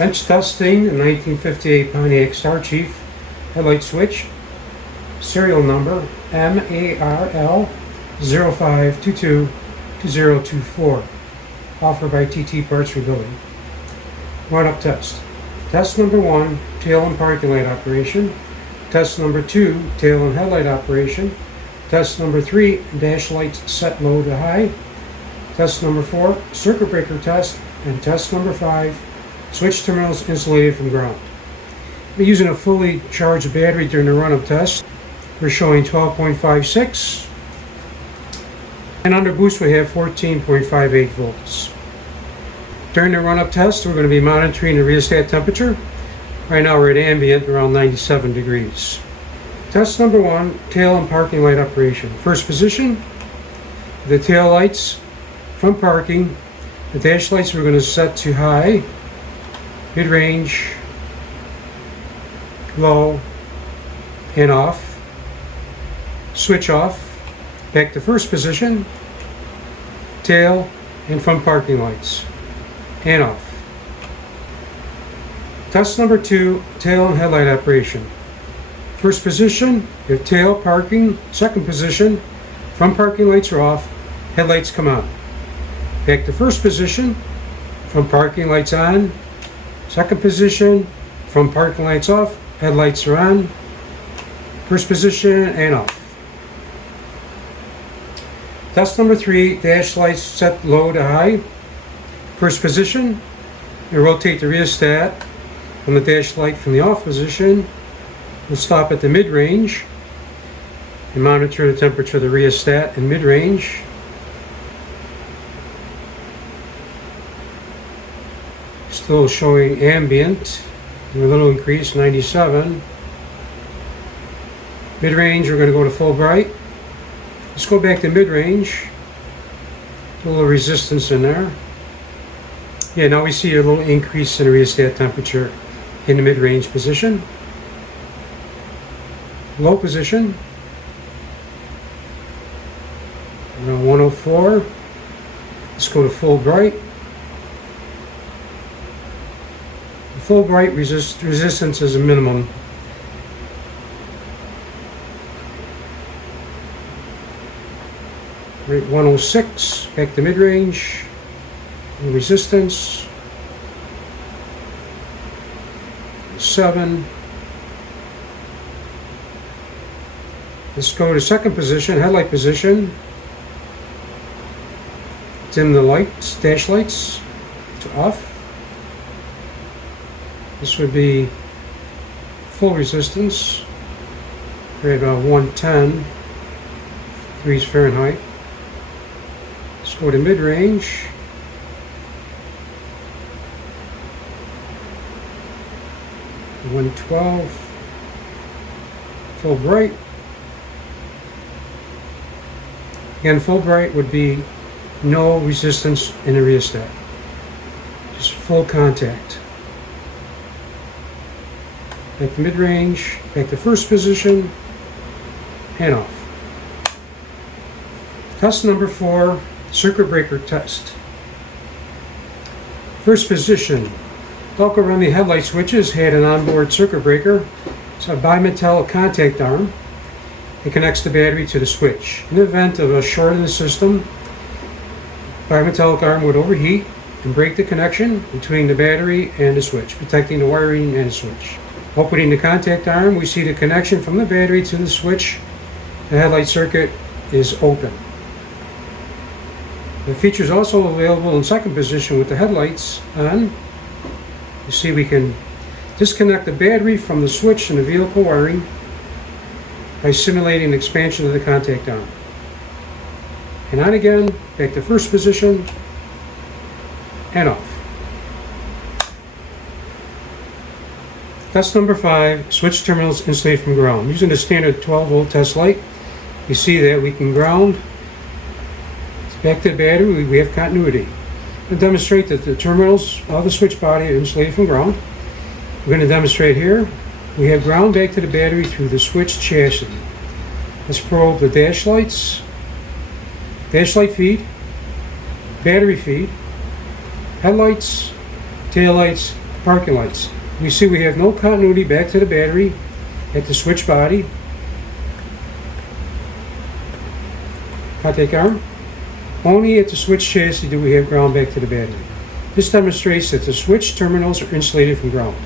Bench testing a 1958 Pontiac Star Chief headlight switch, serial number MARL05222024, offered by TT Parts Rebuilding. Run-up test. Test number 1, tail and parking light operation. Test number 2, tail and headlight operation. Test number 3, dash lights set low to high. Test number 4, circuit breaker test. And test number 5, switch terminals insulated from ground. We're using a fully charged battery during the run-up test. We're showing 12.56. And under boost we have 14.58 volts. During the run-up test, we're going to be monitoring the rheostat temperature. Right now we're at ambient, around 97 degrees. Test number 1, tail and parking light operation. First position, the tail lights from parking. The dash lights we're going to set to high, mid-range, low, and off. Switch off. Back to first position, tail and front parking lights, and off. Test number 2, tail and headlight operation. First position, if tail parking. Second position, front parking lights are off, headlights come on. Back to first position, front parking lights on. Second position, front parking lights off, headlights are on. First position and off. Test number 3, dash lights set low to high. First position, you rotate the rheostat from the dash light from the off position. We'll stop at the mid-range and monitor the temperature of the rheostat in mid-range. Still showing ambient, a little increase, 97. Mid-range, we're going to go to full bright. Let's go back to mid-range. A little resistance in there. Yeah, now we see a little increase in the rheostat temperature in the mid-range position. Low position, around 104. Let's go to full bright. Full bright resistance is a minimum. Rate 106, back to mid-range, resistance, 7. Let's go to second position, headlight position. Dim the lights, dash lights to off. This would be full resistance, right about 110 degrees Fahrenheit. Let's go to mid-range. $112. Full bright. Again, full bright would be no resistance in the rheostat. Just full contact. Back to mid-range, back to first position, and off. Test number 4, circuit breaker test. First position, Velcro around the headlight switches had an onboard circuit breaker. It's a bimetallic contact arm. It connects the battery to the switch. In the event of a short in the system, the bimetallic arm would overheat and break the connection between the battery and the switch, protecting the wiring and the switch. Opening the contact arm, we see the connection from the battery to the switch. The headlight circuit is open. The feature is also available in second position with the headlights on. You see we can disconnect the battery from the switch and the vehicle wiring by simulating expansion of the contact arm. And on again, back to first position, and off. Test number 5, switch terminals insulated from ground. Using a standard 12-volt test light, you see that we can ground. Back to the battery, we have continuity. To demonstrate that the terminals of the switch body are insulated from ground, we're going to demonstrate here. We have ground back to the battery through the switch chassis. Let's probe the dash lights, dash light feed, battery feed, headlights, tail lights, parking lights. We see we have no continuity back to the battery at the switch body. Pontiac arm. Only at the switch chassis do we have ground back to the battery. This demonstrates that the switch terminals are insulated from ground.